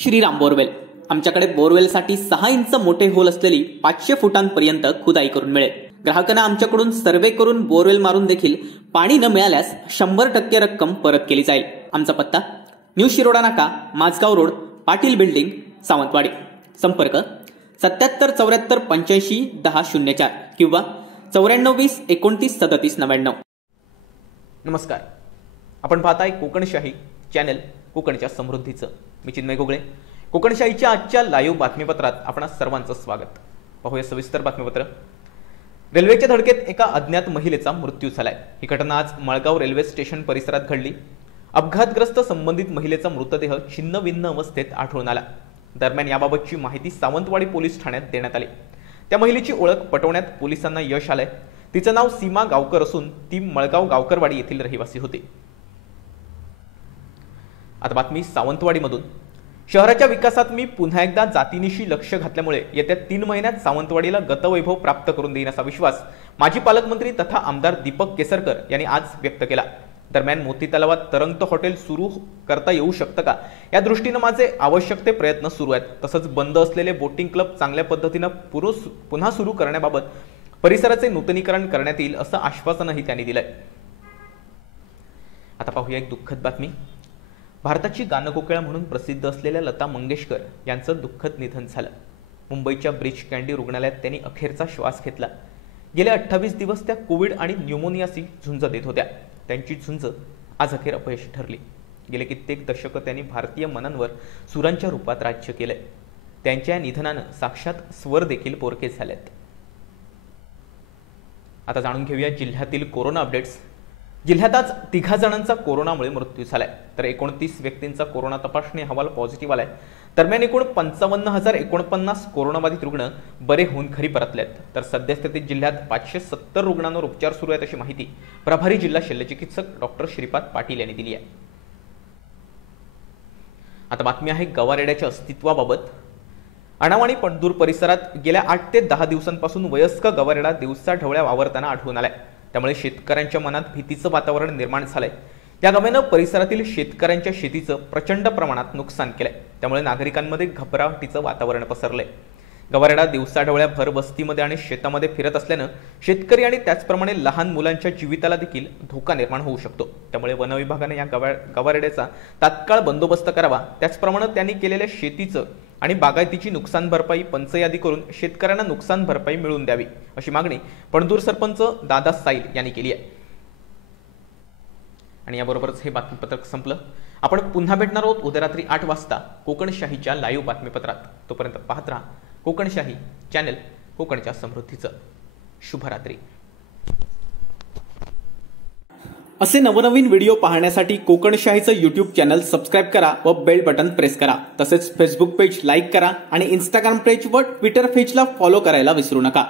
Shriram borewell. आमच्याकडे बोरवेलसाठी 6 inch मोठे hole असलेली 500 फुटांपर्यंत खुदाई करून मिळेल। ग्राहकांना आमच्याकडून सर्वे करून बोरवेल मारून देखील पाणी न मिळाल्यास 100% रक्कम परत केली जाईल। आमचा पत्ता न्यू शिरोडा नाका, माझगाव रोड, पाटील बिल्डिंग, सावंतवाडी। संपर्क 77 74 85 10 04 किंवा 94 20 29 37 99। नमस्कार, आपण पाहताय कोकणशाही चॅनल कोकणच्या समृद्धीचं। मी चिन्मय गोगळे। कोकणशाहीच्या आजच्या लाईव्ह बातमीपत्रात आपण सर्वांचं स्वागत। पाहूया सविस्तर बातमीपत्र। रेल्वेच्या धडकेत एका अज्ञात महिलेचा मृत्यू झालाय। ही घटना आज मळगाव रेल्वे स्टेशन परिसरात घडली। अपघातग्रस्त संबंधित महिलेचा मृतदेह छिन्नभिन्न अवस्थेत आढळून आला। दरम्यान याबाबतची माहिती सावंतवाडी पोलीस ठाण्यात देण्यात आली। त्या महिलेची ओळख पटवण्यात पोलिसांना यश आलंय। तिचं नाव सीमा गावकर असून ती मळगाव गावकरवाडी येथील रहिवासी होती। आता बातमी सावंतवाडीमधून। शहराच्या विकासात मी पुन्हा एकदा जातीनिशी लक्ष घातल्यामुळे येत्या 3 महिन्यात सावंतवाडीला गतवैभव प्राप्त करून देईन असा विश्वास माजी पालकमंत्री तथा आमदार दीपक केसरकर यांनी आज व्यक्त केला। दरम्यान मोती तलावात तरंगत हॉटेल सुरू करता येऊ शकतं का या दृष्टीने माझे आवश्यक ते प्रयत्न सुरू आहेत। तसंच बंद असलेले बोटिंग क्लब चांगल्या पद्धतीने पुन्हा सुरू करण्याबाबत परिसराचे नूतनीकरण करण्यात येईल असं आश्वासनही त्यांनी दिलंय। आता पाहूया एक दुःखद बातमी। भारताची गानकोकिळा म्हणून प्रसिद्ध असलेल्या लता मंगेशकर यांचं दुःखद निधन झालं। मुंबईच्या ब्रिच कँडी रुग्णालयात त्यांनी अखेरचा श्वास घेतला। गेले 28 दिवस त्या कोविड आणि न्यूमोनियाशी झुंज देत होत्या। त्यांची झुंज आज अखेर अपयशी ठरली। गेले कित्येक दशकं त्यांनी भारतीय मनांवर सुरांच्या रूपात राज्य केलंय। त्यांच्या निधनानं साक्षात स्वर देखील पोरके झालेत। आता जाणून घेऊया जिल्ह्यातील कोरोना अपडेट्स। जिल्ह्यात आज 3 जणांचा कोरोनामुळे मृत्यू झालाय, तर 29 व्यक्तींचा कोरोना तपासणी अहवाल पॉझिटिव्ह आलाय। दरम्यान एकूण 55,049 कोरोनाबाधित रुग्ण बरे होऊन घरी परतलेत। तर सद्यस्थितीत जिल्ह्यात 570 रुग्णांवर उपचार सुरू आहेत अशी माहिती प्रभारी जिल्हा शल्यचिकित्सक डॉक्टर श्रीपाद पाटील यांनी दिली आहे। आता बातमी आहे गवारेड्याच्या अस्तित्वाबाबत। अणावाणी पणदूर परिसरात गेल्या 8 ते 10 दिवसांपासून वयस्क गवारेडा दिवसा ढवळ्या वावरताना आढळून आलाय। त्यामुळे शेतकऱ्यांच्या मनात भीतीचं वातावरण निर्माण झालंय। या गव्यानं परिसरातील शेतकऱ्यांच्या शेतीचं प्रचंड प्रमाणात नुकसान केलंय। त्यामुळे नागरिकांमध्ये घबराटीचं वातावरण पसरलंय। गवारेडा दिवसाढवळ्या भर वस्तीमध्ये आणि शेतामध्ये फिरत असल्यानं शेतकरी आणि त्याचप्रमाणे लहान मुलांच्या जीविताला देखील धोका निर्माण होऊ शकतो। त्यामुळे वन विभागाने या गवारेड्याचा तात्काळ बंदोबस्त करावा। त्याचप्रमाणे त्यांनी केलेल्या शेतीचं आणि बागायतीची नुकसान भरपाई पंचयादी करून शेतकऱ्यांना नुकसान भरपाई मिळवून द्यावी अशी मागणी पणदूर सरपंच दादा साईल यांनी केली आहे। आणि याबरोबरच हे बातमीपत्रक संपलं। आपण पुन्हा भेटणार आहोत उद्या रात्री 8 वाजता कोकणशाहीच्या लाईव्ह बातमीपत्रात। तोपर्यंत पाहत राहा कोकणशाही चॅनल कोकणच्या समृद्धीचं। शुभरात्री। असे नवनवीन व्हिडिओ पाहण्यासाठी कोकणशाहीचं YouTube चॅनल सबस्क्राइब करा व बेल बटन प्रेस करा। तसेच फेसबुक पेज लाईक करा आणि इंस्टाग्राम पेज व ट्विटर पेजला फॉलो करायला विसरू नका।